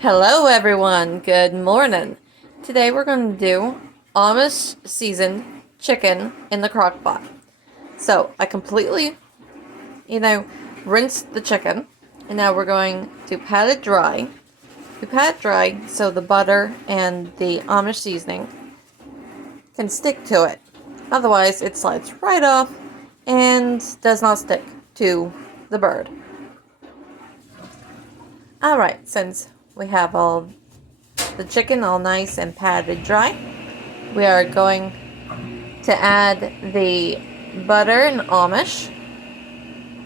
Hello everyone, good morning. Today we're going to do Amish seasoned chicken in the crock pot. So I completely, rinsed the chicken, and now we're going to pat it dry. We pat it dry so the butter and the Amish seasoning can stick to it. Otherwise it slides right off and does not stick to the bird. Alright, since we have all the chicken all nice and patted dry, we are going to add the butter and Amish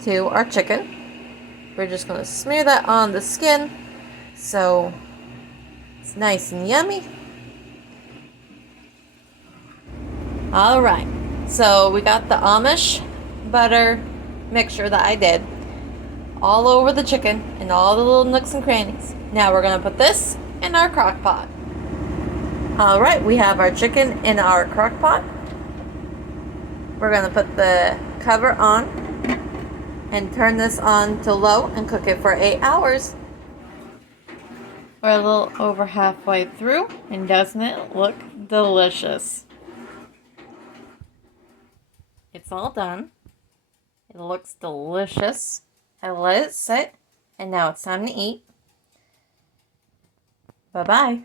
to our chicken. We're just going to smear that on the skin so it's nice and yummy. Alright, so we got the Amish butter mixture that I did all over the chicken and all the little nooks and crannies. Now we're going to put this in our crock pot. Alright, we have our chicken in our crock pot. We're going to put the cover on and turn this on to low and cook it for 8 hours. We're a little over halfway through, and doesn't it look delicious? It's all done. It looks delicious. I let it sit, and now it's time to eat. Bye-bye.